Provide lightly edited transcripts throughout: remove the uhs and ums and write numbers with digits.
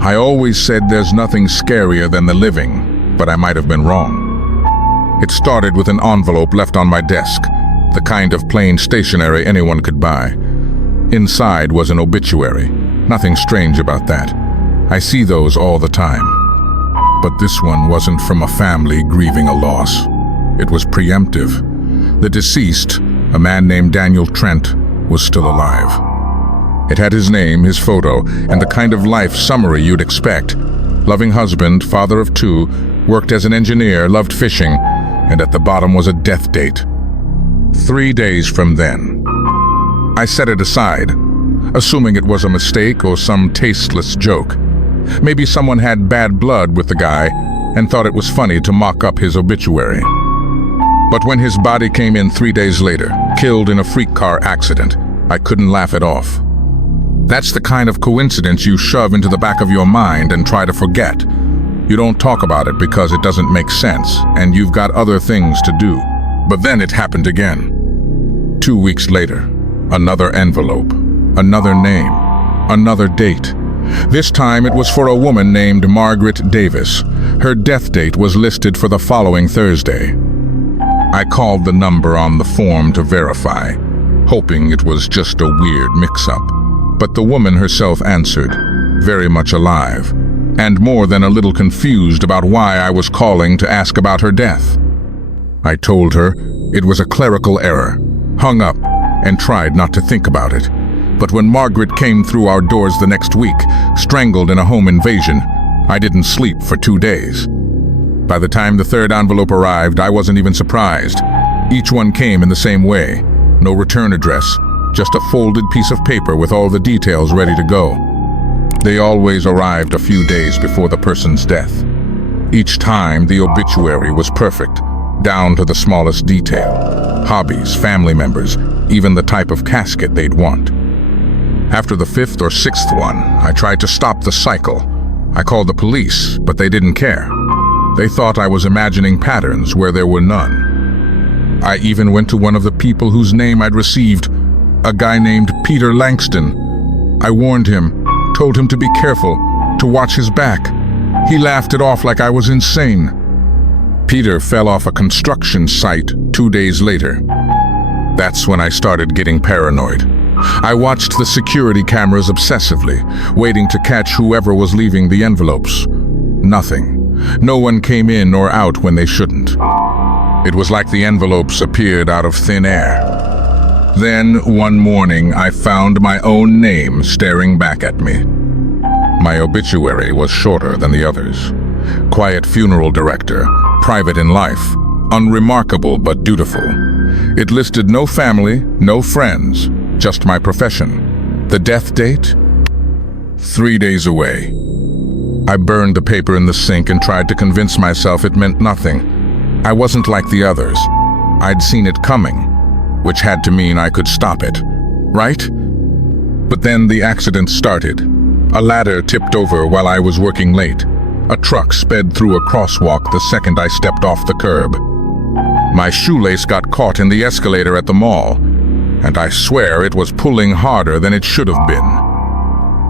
I always said there's nothing scarier than the living, but I might have been wrong. It started with an envelope left on my desk, the kind of plain stationery anyone could buy. Inside was an obituary. Nothing strange about that. I see those all the time. But this one wasn't from a family grieving a loss. It was preemptive. The deceased, a man named Daniel Trent, was still alive. It had his name, his photo, and the kind of life summary you'd expect. Loving husband, father of 2, worked as an engineer, loved fishing, and at the bottom was a death date. 3 days from then. I set it aside, assuming it was a mistake or some tasteless joke. Maybe someone had bad blood with the guy and thought it was funny to mock up his obituary. But when his body came in 3 days later, killed in a freak car accident, I couldn't laugh it off. That's the kind of coincidence you shove into the back of your mind and try to forget. You don't talk about it because it doesn't make sense, and you've got other things to do. But then it happened again. 2 weeks later, another envelope, another name, another date. This time it was for a woman named Margaret Davis. Her death date was listed for the following Thursday. I called the number on the form to verify, hoping it was just a weird mix-up. But the woman herself answered, very much alive, and more than a little confused about why I was calling to ask about her death. I told her it was a clerical error, hung up, and tried not to think about it. But when Margaret came through our doors the next week, strangled in a home invasion, I didn't sleep for 2 days. By the time the third envelope arrived, I wasn't even surprised. Each one came in the same way. No return address, just a folded piece of paper with all the details ready to go. They always arrived a few days before the person's death. Each time, the obituary was perfect, down to the smallest detail. Hobbies, family members, even the type of casket they'd want. After the 5th or 6th one, I tried to stop the cycle. I called the police, but they didn't care. They thought I was imagining patterns where there were none. I even went to one of the people whose name I'd received, a guy named Peter Langston. I warned him, told him to be careful, to watch his back. He laughed it off like I was insane. Peter fell off a construction site 2 days later. That's when I started getting paranoid. I watched the security cameras obsessively, waiting to catch whoever was leaving the envelopes. Nothing. No one came in or out when they shouldn't. It was like the envelopes appeared out of thin air. Then, one morning, I found my own name staring back at me. My obituary was shorter than the others. Quiet funeral director, private in life, unremarkable but dutiful. It listed no family, no friends, just my profession. The death date? 3 days away. I burned the paper in the sink and tried to convince myself it meant nothing. I wasn't like the others. I'd seen it coming, which had to mean I could stop it, right? But then the accident started. A ladder tipped over while I was working late. A truck sped through a crosswalk the second I stepped off the curb. My shoelace got caught in the escalator at the mall, and I swear it was pulling harder than it should have been.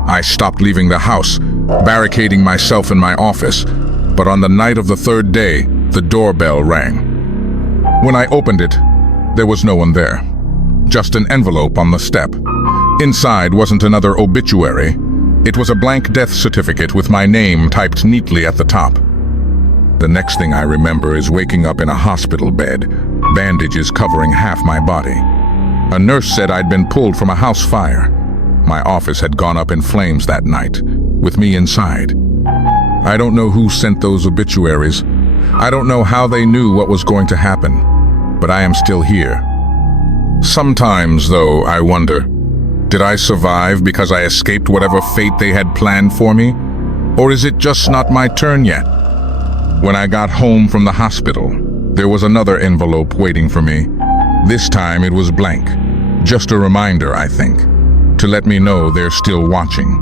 I stopped leaving the house, barricading myself in my office, but on the night of the 3rd day, the doorbell rang. When I opened it, there was no one there. Just an envelope on the step. Inside wasn't another obituary. It was a blank death certificate with my name typed neatly at the top. The next thing I remember is waking up in a hospital bed, bandages covering half my body. A nurse said I'd been pulled from a house fire. My office had gone up in flames that night, with me inside. I don't know who sent those obituaries. I don't know how they knew what was going to happen, but I am still here. Sometimes, though, I wonder, did I survive because I escaped whatever fate they had planned for me? Or is it just not my turn yet? When I got home from the hospital, there was another envelope waiting for me. This time it was blank. Just a reminder, I think, to let me know they're still watching.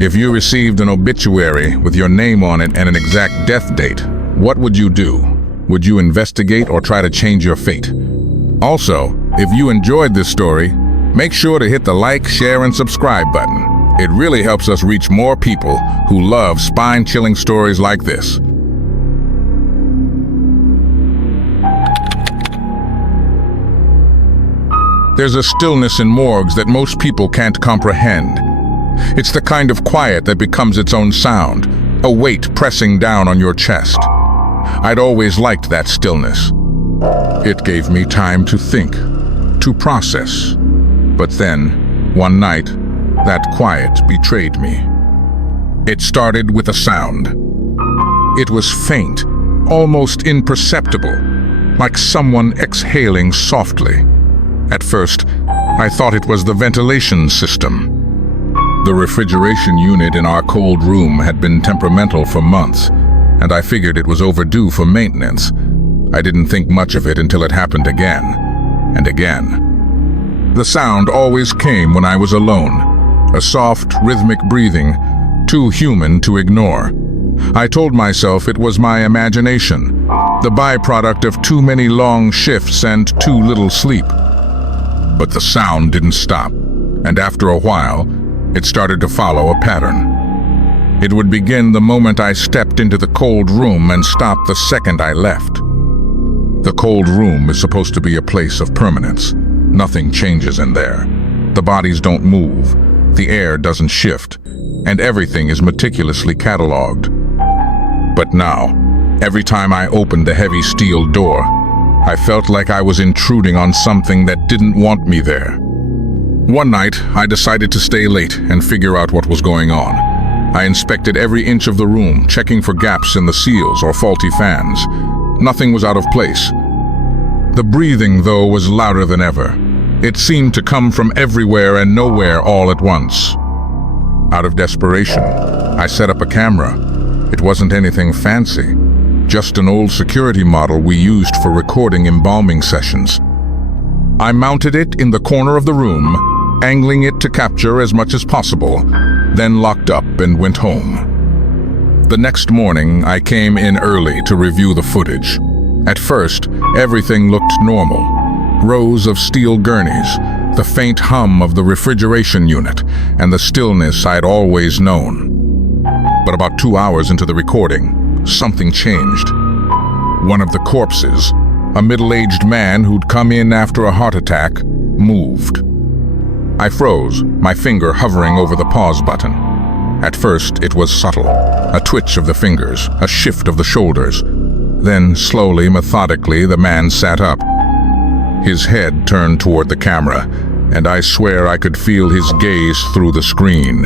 If you received an obituary with your name on it and an exact death date, what would you do? Would you investigate or try to change your fate? Also, if you enjoyed this story, Make sure to hit the like, share, and subscribe button. It really helps us reach more people who love spine-chilling stories like this. There's a stillness in morgues that most people can't comprehend. It's the kind of quiet that becomes its own sound, a weight pressing down on your chest. I'd always liked that stillness. It gave me time to think, to process. But then, one night, that quiet betrayed me. It started with a sound. It was faint, almost imperceptible, like someone exhaling softly. At first, I thought it was the ventilation system. The refrigeration unit in our cold room had been temperamental for months, and I figured it was overdue for maintenance. I didn't think much of it until it happened again, and again. The sound always came when I was alone, a soft, rhythmic breathing, too human to ignore. I told myself it was my imagination, the byproduct of too many long shifts and too little sleep. But the sound didn't stop, and after a while, it started to follow a pattern. It would begin the moment I stepped into the cold room and stop the second I left. The cold room is supposed to be a place of permanence. Nothing changes in there. The bodies don't move, the air doesn't shift, and everything is meticulously catalogued. But now, every time I opened the heavy steel door, I felt like I was intruding on something that didn't want me there. One night, I decided to stay late and figure out what was going on. I inspected every inch of the room, checking for gaps in the seals or faulty fans. Nothing was out of place. The breathing, though, was louder than ever. It seemed to come from everywhere and nowhere all at once. Out of desperation, I set up a camera. It wasn't anything fancy, just an old security model we used for recording embalming sessions. I mounted it in the corner of the room, angling it to capture as much as possible, then locked up and went home. The next morning, I came in early to review the footage. At first, everything looked normal. Rows of steel gurneys, the faint hum of the refrigeration unit, and the stillness I'd always known. But about 2 hours into the recording, something changed. One of the corpses, a middle-aged man who'd come in after a heart attack, moved. I froze, my finger hovering over the pause button. At first, it was subtle, a twitch of the fingers, a shift of the shoulders. Then, slowly, methodically, the man sat up. His head turned toward the camera, and I swear I could feel his gaze through the screen.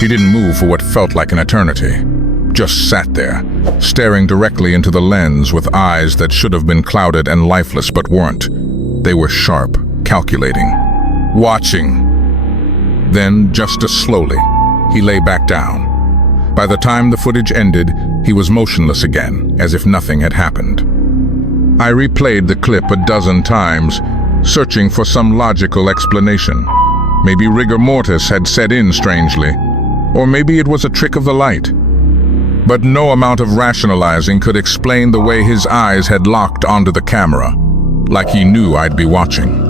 He didn't move for what felt like an eternity. Just sat there, staring directly into the lens with eyes that should have been clouded and lifeless but weren't. They were sharp, calculating, watching. Then, just as slowly, he lay back down. By the time the footage ended, he was motionless again, as if nothing had happened. I replayed the clip a dozen times, searching for some logical explanation. Maybe rigor mortis had set in strangely, or maybe it was a trick of the light. But no amount of rationalizing could explain the way his eyes had locked onto the camera, like he knew I'd be watching.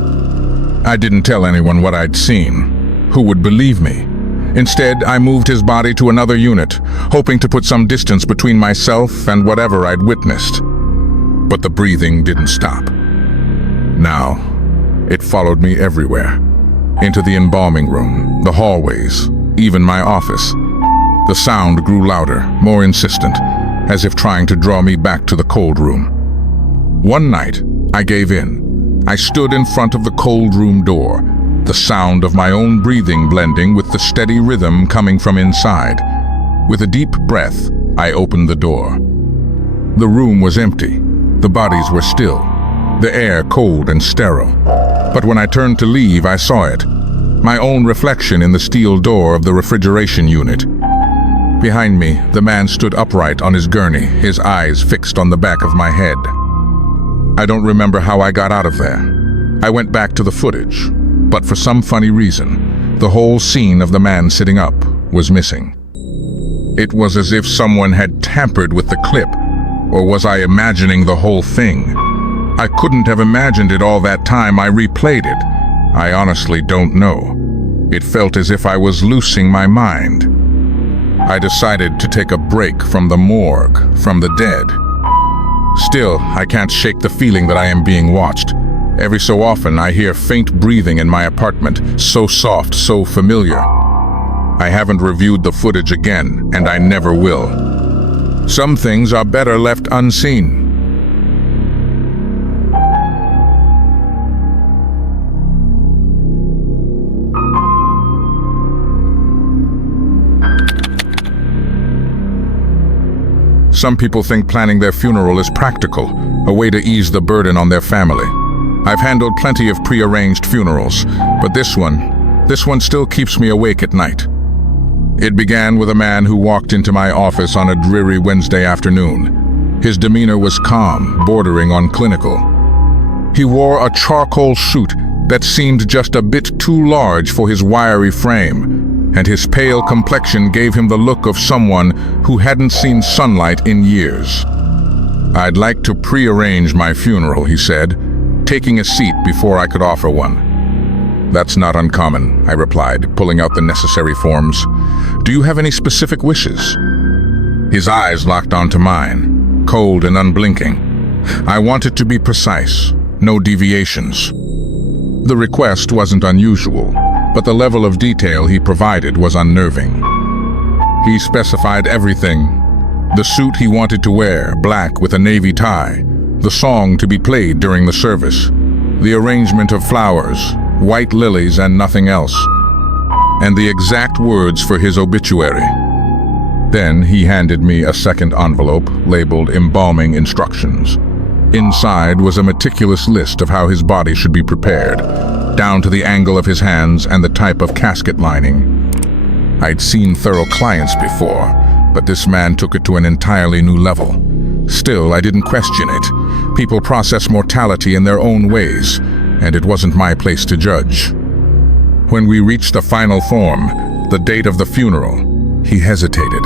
I didn't tell anyone what I'd seen. Who would believe me? Instead, I moved his body to another unit, hoping to put some distance between myself and whatever I'd witnessed. But the breathing didn't stop. Now, it followed me everywhere. Into the embalming room, the hallways, even my office. The sound grew louder, more insistent, as if trying to draw me back to the cold room. One night, I gave in. I stood in front of the cold room door, the sound of my own breathing blending with the steady rhythm coming from inside. With a deep breath, I opened the door. The room was empty. The bodies were still, the air cold and sterile. But when I turned to leave, I saw it. My own reflection in the steel door of the refrigeration unit. Behind me, the man stood upright on his gurney, his eyes fixed on the back of my head. I don't remember how I got out of there. I went back to the footage, but for some funny reason, the whole scene of the man sitting up was missing. It was as if someone had tampered with the clip, or was I imagining the whole thing? I couldn't have imagined it all that time I replayed it. I honestly don't know. It felt as if I was losing my mind. I decided to take a break from the morgue, from the dead. Still, I can't shake the feeling that I am being watched. Every so often, I hear faint breathing in my apartment, so soft, so familiar. I haven't reviewed the footage again, and I never will. Some things are better left unseen. Some people think planning their funeral is practical, a way to ease the burden on their family. I've handled plenty of pre-arranged funerals, but this one still keeps me awake at night. It began with a man who walked into my office on a dreary Wednesday afternoon. His demeanor was calm, bordering on clinical. He wore a charcoal suit that seemed just a bit too large for his wiry frame, and his pale complexion gave him the look of someone who hadn't seen sunlight in years. "I'd like to pre-arrange my funeral," he said, taking a seat before I could offer one. "That's not uncommon," I replied, pulling out the necessary forms. "Do you have any specific wishes?" His eyes locked onto mine, cold and unblinking. I wanted to be precise, no deviations. The request wasn't unusual, but the level of detail he provided was unnerving. He specified everything. The suit he wanted to wear, black with a navy tie, the song to be played during the service, the arrangement of flowers, white lilies and nothing else, and the exact words for his obituary. Then he handed me a second envelope labeled embalming instructions. Inside was a meticulous list of how his body should be prepared, down to the angle of his hands and the type of casket lining. I'd seen thorough clients before, but this man took it to an entirely new level. Still, I didn't question it. People process mortality in their own ways, and it wasn't my place to judge. When we reached the final form, the date of the funeral, he hesitated.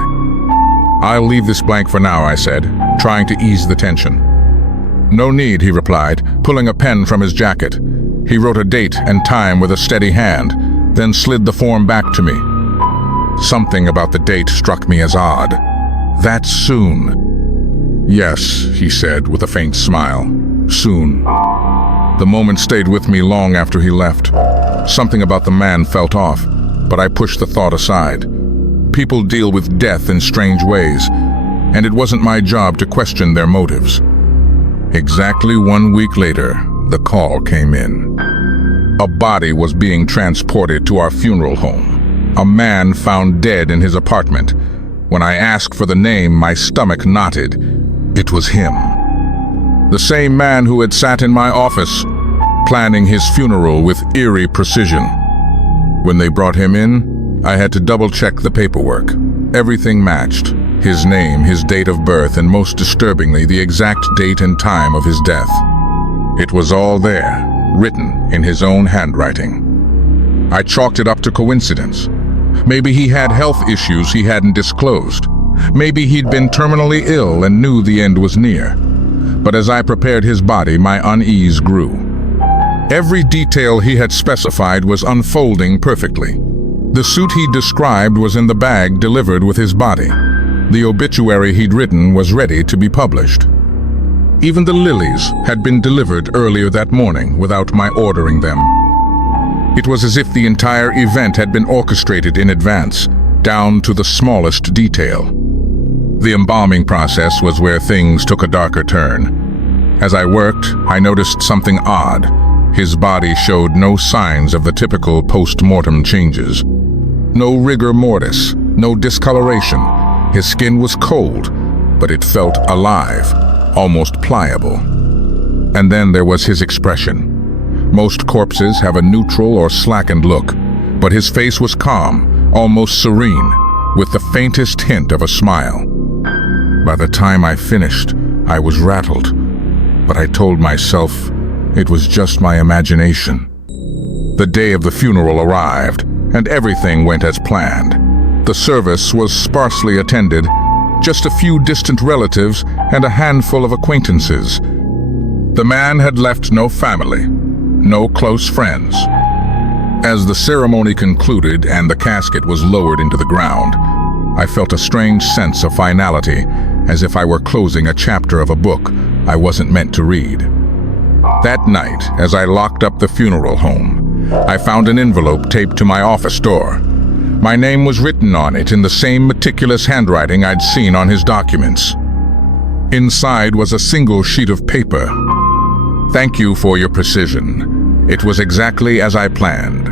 "I'll leave this blank for now," I said, trying to ease the tension. "No need," he replied, pulling a pen from his jacket. He wrote a date and time with a steady hand, then slid the form back to me. Something about the date struck me as odd. "That soon?" "Yes," he said with a faint smile. "Soon." The moment stayed with me long after he left. Something about the man felt off, but I pushed the thought aside. People deal with death in strange ways, and it wasn't my job to question their motives. Exactly 1 week later, the call came in. A body was being transported to our funeral home. A man found dead in his apartment. When I asked for the name, my stomach knotted. It was him. The same man who had sat in my office, planning his funeral with eerie precision. When they brought him in, I had to double-check the paperwork. Everything matched. His name, his date of birth, and most disturbingly, the exact date and time of his death. It was all there, written in his own handwriting. I chalked it up to coincidence. Maybe he had health issues he hadn't disclosed. Maybe he'd been terminally ill and knew the end was near. But as I prepared his body, my unease grew. Every detail he had specified was unfolding perfectly. The suit he described was in the bag delivered with his body. The obituary he'd written was ready to be published. Even the lilies had been delivered earlier that morning without my ordering them. It was as if the entire event had been orchestrated in advance, down to the smallest detail. The embalming process was where things took a darker turn. As I worked, I noticed something odd. His body showed no signs of the typical post-mortem changes. No rigor mortis, no discoloration. His skin was cold, but it felt alive, almost pliable. And then there was his expression. Most corpses have a neutral or slackened look, but his face was calm, almost serene, with the faintest hint of a smile. By the time I finished, I was rattled, but I told myself it was just my imagination. The day of the funeral arrived, and everything went as planned. The service was sparsely attended, just a few distant relatives and a handful of acquaintances. The man had left no family, no close friends. As the ceremony concluded and the casket was lowered into the ground, I felt a strange sense of finality, as if I were closing a chapter of a book I wasn't meant to read. That night, as I locked up the funeral home, I found an envelope taped to my office door. My name was written on it in the same meticulous handwriting I'd seen on his documents. Inside was a single sheet of paper. "Thank you for your precision. It was exactly as I planned."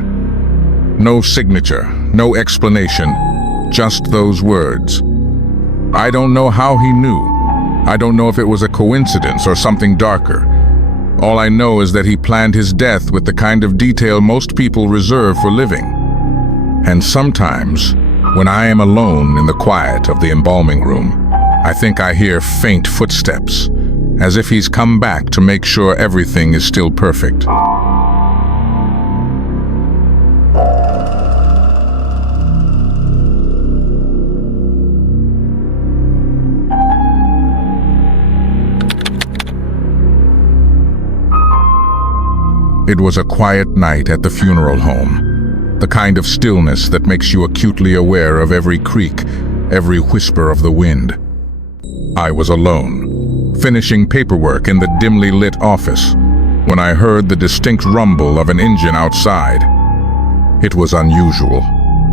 No signature, no explanation, just those words. I don't know how he knew. I don't know if it was a coincidence or something darker. All I know is that he planned his death with the kind of detail most people reserve for living. And sometimes, when I am alone in the quiet of the embalming room, I think I hear faint footsteps, as if he's come back to make sure everything is still perfect. It was a quiet night at the funeral home, the kind of stillness that makes you acutely aware of every creak, every whisper of the wind. I was alone, finishing paperwork in the dimly lit office, when I heard the distinct rumble of an engine outside. It was unusual.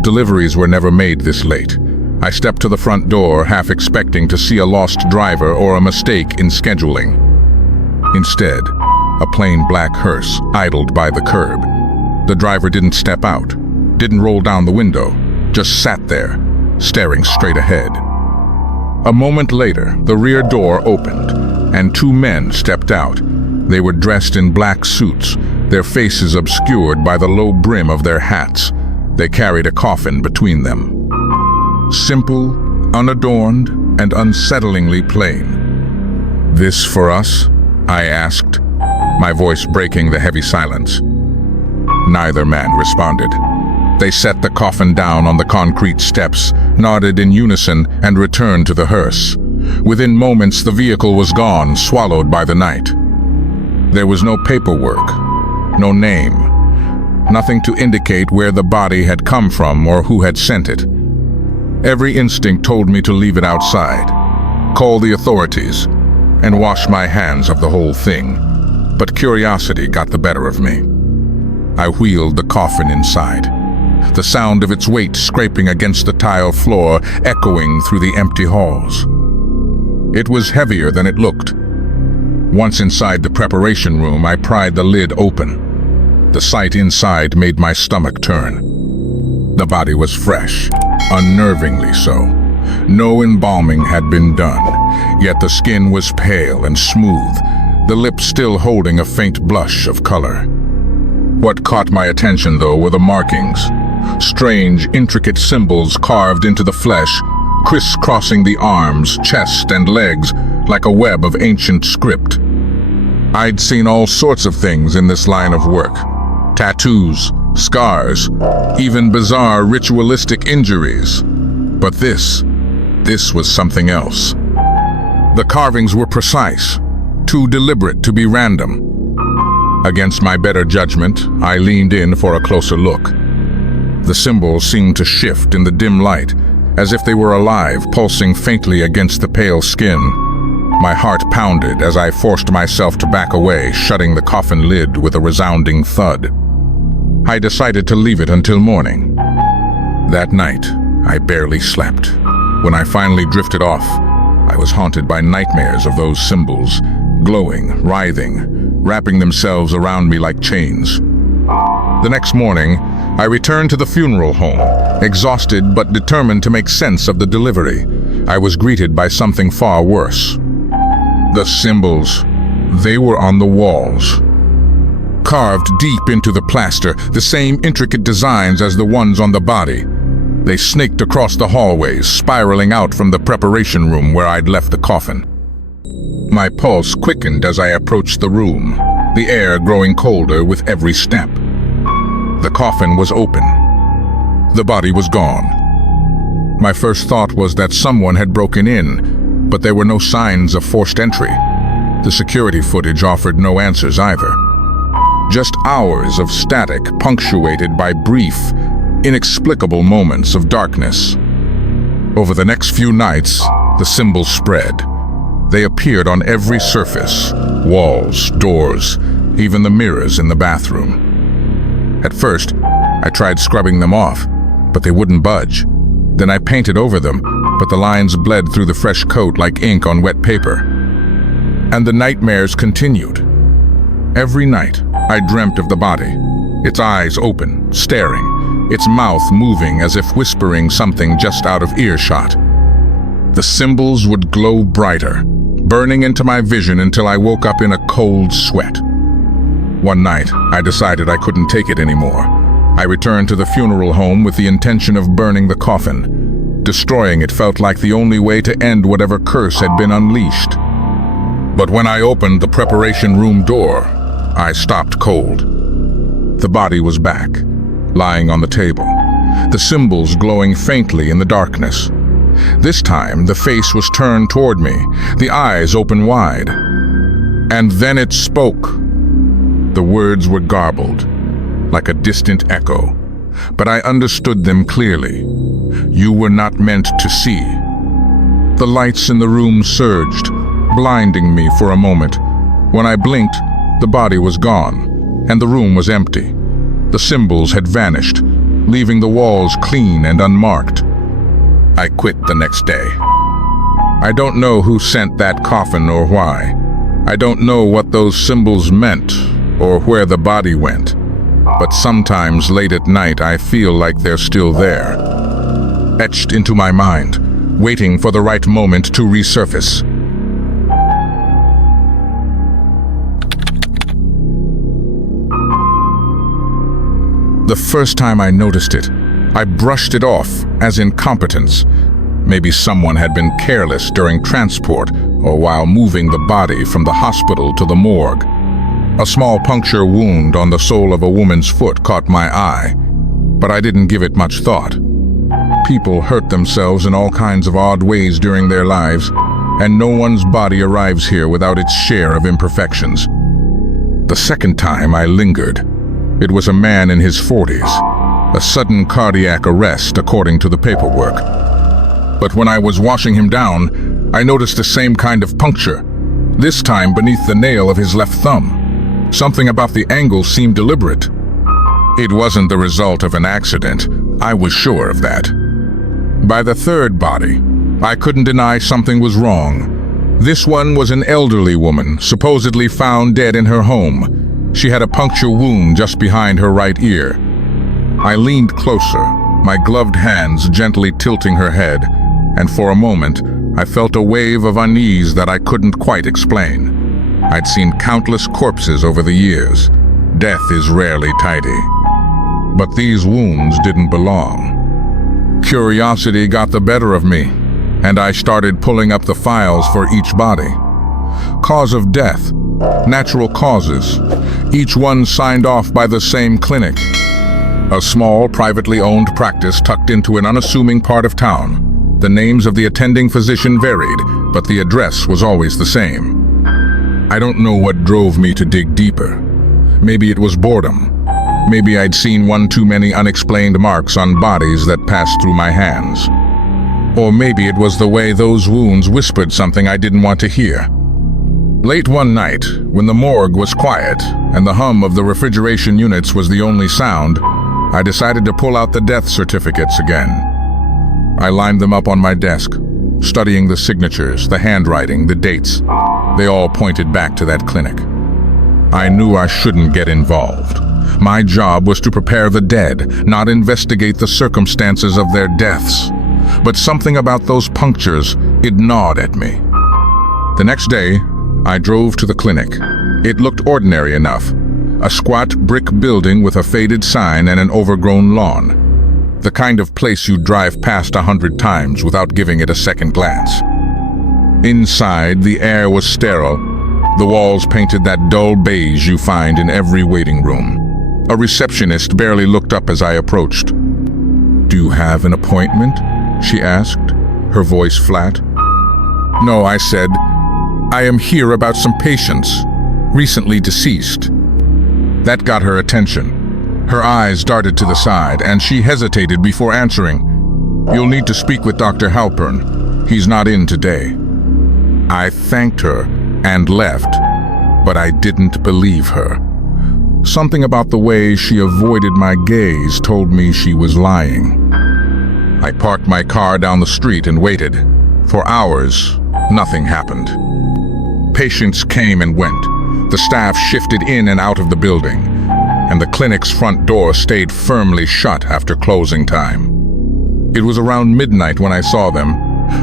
Deliveries were never made this late. I stepped to the front door, half expecting to see a lost driver or a mistake in scheduling. Instead, a plain black hearse idled by the curb. The driver didn't step out, didn't roll down the window, just sat there, staring straight ahead. A moment later, the rear door opened, and two men stepped out. They were dressed in black suits, their faces obscured by the low brim of their hats. They carried a coffin between them. Simple, unadorned, and unsettlingly plain. "This for us?" I asked, my voice breaking the heavy silence. Neither man responded. They set the coffin down on the concrete steps, nodded in unison, and returned to the hearse. Within moments, the vehicle was gone, swallowed by the night. There was no paperwork, no name, nothing to indicate where the body had come from or who had sent it. Every instinct told me to leave it outside, call the authorities, and wash my hands of the whole thing. But curiosity got the better of me. I wheeled the coffin inside, the sound of its weight scraping against the tile floor echoing through the empty halls. It was heavier than it looked. Once inside the preparation room, I pried the lid open. The sight inside made my stomach turn. The body was fresh, unnervingly so. No embalming had been done, yet the skin was pale and smooth, the lips still holding a faint blush of color. What caught my attention, though, were the markings. Strange, intricate symbols carved into the flesh, crisscrossing the arms, chest, and legs like a web of ancient script. I'd seen all sorts of things in this line of work. Tattoos, scars, even bizarre ritualistic injuries. But this was something else. The carvings were precise, too deliberate to be random. Against my better judgment, I leaned in for a closer look. The symbols seemed to shift in the dim light, as if they were alive, pulsing faintly against the pale skin. My heart pounded as I forced myself to back away, shutting the coffin lid with a resounding thud. I decided to leave it until morning. That night, I barely slept. When I finally drifted off, I was haunted by nightmares of those symbols, glowing, writhing, wrapping themselves around me like chains. The next morning, I returned to the funeral home, exhausted but determined to make sense of the delivery. I was greeted by something far worse. The symbols, they were on the walls. Carved deep into the plaster, the same intricate designs as the ones on the body. They snaked across the hallways, spiraling out from the preparation room where I'd left the coffin. My pulse quickened as I approached the room, the air growing colder with every step. The coffin was open. The body was gone. My first thought was that someone had broken in, but there were no signs of forced entry. The security footage offered no answers either. Just hours of static punctuated by brief, inexplicable moments of darkness. Over the next few nights, the symbols spread. They appeared on every surface, walls, doors, even the mirrors in the bathroom. At first, I tried scrubbing them off, but they wouldn't budge. Then I painted over them, but the lines bled through the fresh coat like ink on wet paper. And the nightmares continued. Every night, I dreamt of the body, its eyes open, staring, its mouth moving as if whispering something just out of earshot. The symbols would glow brighter, burning into my vision until I woke up in a cold sweat. One night, I decided I couldn't take it anymore. I returned to the funeral home with the intention of burning the coffin. Destroying it felt like the only way to end whatever curse had been unleashed. But when I opened the preparation room door, I stopped cold. The body was back, lying on the table, the symbols glowing faintly in the darkness. This time, the face was turned toward me, the eyes open wide. And then it spoke. The words were garbled, like a distant echo, but I understood them clearly. You were not meant to see. The lights in the room surged, blinding me for a moment. When I blinked, the body was gone, and the room was empty. The symbols had vanished, leaving the walls clean and unmarked. I quit the next day. I don't know who sent that coffin or why. I don't know what those symbols meant or where the body went. But sometimes late at night I feel like they're still there, etched into my mind, waiting for the right moment to resurface. The first time I noticed it, I brushed it off as incompetence. Maybe someone had been careless during transport or while moving the body from the hospital to the morgue. A small puncture wound on the sole of a woman's foot caught my eye, but I didn't give it much thought. People hurt themselves in all kinds of odd ways during their lives, and no one's body arrives here without its share of imperfections. The second time I lingered. It was a man in his 40s, a sudden cardiac arrest according to the paperwork. But when I was washing him down, I noticed the same kind of puncture, this time beneath the nail of his left thumb. Something about the angle seemed deliberate. It wasn't the result of an accident, I was sure of that. By the third body, I couldn't deny something was wrong. This one was an elderly woman, supposedly found dead in her home. She had a puncture wound just behind her right ear. I leaned closer, my gloved hands gently tilting her head, and for a moment, I felt a wave of unease that I couldn't quite explain. I'd seen countless corpses over the years. Death is rarely tidy. But these wounds didn't belong. Curiosity got the better of me, and I started pulling up the files for each body. Cause of death, natural causes, each one signed off by the same clinic. A small, privately owned practice tucked into an unassuming part of town. The names of the attending physician varied, but the address was always the same. I don't know what drove me to dig deeper. Maybe it was boredom. Maybe I'd seen one too many unexplained marks on bodies that passed through my hands. Or maybe it was the way those wounds whispered something I didn't want to hear. Late one night, when the morgue was quiet and the hum of the refrigeration units was the only sound, I decided to pull out the death certificates again. I lined them up on my desk, studying the signatures, the handwriting, the dates. They all pointed back to that clinic. I knew I shouldn't get involved. My job was to prepare the dead, not investigate the circumstances of their deaths. But something about those punctures, it gnawed at me. The next day, I drove to the clinic. It looked ordinary enough. A squat brick building with a faded sign and an overgrown lawn. The kind of place you'd drive past 100 times without giving it a second glance. Inside, the air was sterile. The walls painted that dull beige you find in every waiting room. A receptionist barely looked up as I approached. "Do you have an appointment?" she asked, her voice flat. "No," I said. "I am here about some patients, recently deceased." That got her attention. Her eyes darted to the side, and she hesitated before answering. "You'll need to speak with Dr. Halpern. He's not in today." I thanked her and left, but I didn't believe her. Something about the way she avoided my gaze told me she was lying. I parked my car down the street and waited. For hours, nothing happened. Patients came and went. The staff shifted in and out of the building, and the clinic's front door stayed firmly shut after closing time. It was around midnight when I saw them.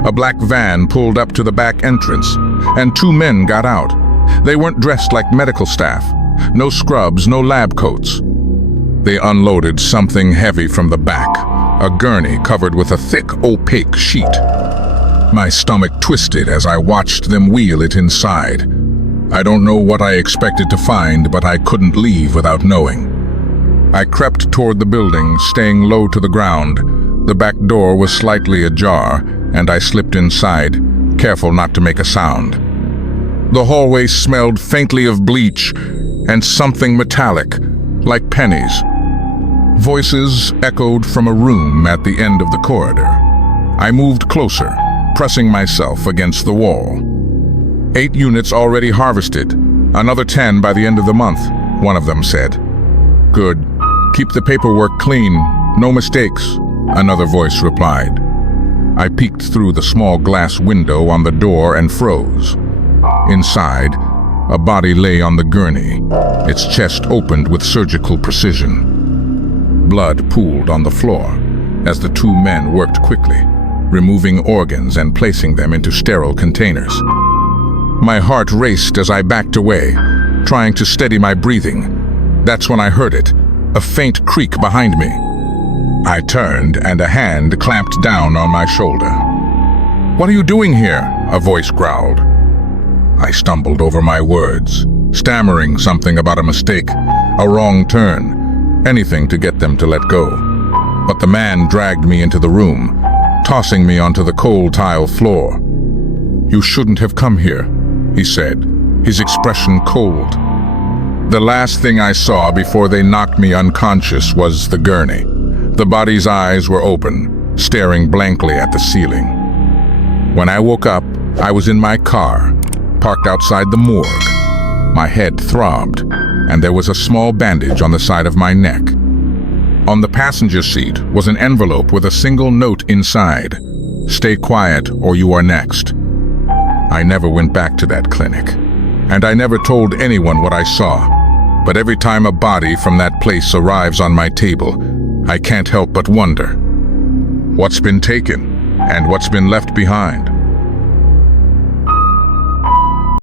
A black van pulled up to the back entrance, and 2 men got out. They weren't dressed like medical staff. No scrubs, no lab coats. They unloaded something heavy from the back, a gurney covered with a thick, opaque sheet. My stomach twisted as I watched them wheel it inside. I don't know what I expected to find, but I couldn't leave without knowing. I crept toward the building, staying low to the ground. The back door was slightly ajar, and I slipped inside, careful not to make a sound. The hallway smelled faintly of bleach and something metallic, like pennies. Voices echoed from a room at the end of the corridor. I moved closer, pressing myself against the wall. 8 units already harvested, another 10 by the end of the month, one of them said. "Good. Keep the paperwork clean, no mistakes," another voice replied. I peeked through the small glass window on the door and froze. Inside, a body lay on the gurney, its chest opened with surgical precision. Blood pooled on the floor as the 2 men worked quickly, removing organs and placing them into sterile containers. My heart raced as I backed away, trying to steady my breathing. That's when I heard it, a faint creak behind me. I turned and a hand clamped down on my shoulder. "What are you doing here?" a voice growled. I stumbled over my words, stammering something about a mistake, a wrong turn, anything to get them to let go. But the man dragged me into the room, tossing me onto the cold tile floor. "You shouldn't have come here," he said, his expression cold. The last thing I saw before they knocked me unconscious was the gurney. The body's eyes were open, staring blankly at the ceiling. When I woke up, I was in my car, parked outside the morgue. My head throbbed, and there was a small bandage on the side of my neck. On the passenger seat was an envelope with a single note inside: "Stay quiet or you are next." I never went back to that clinic, and I never told anyone what I saw. But every time a body from that place arrives on my table, I can't help but wonder, what's been taken and what's been left behind?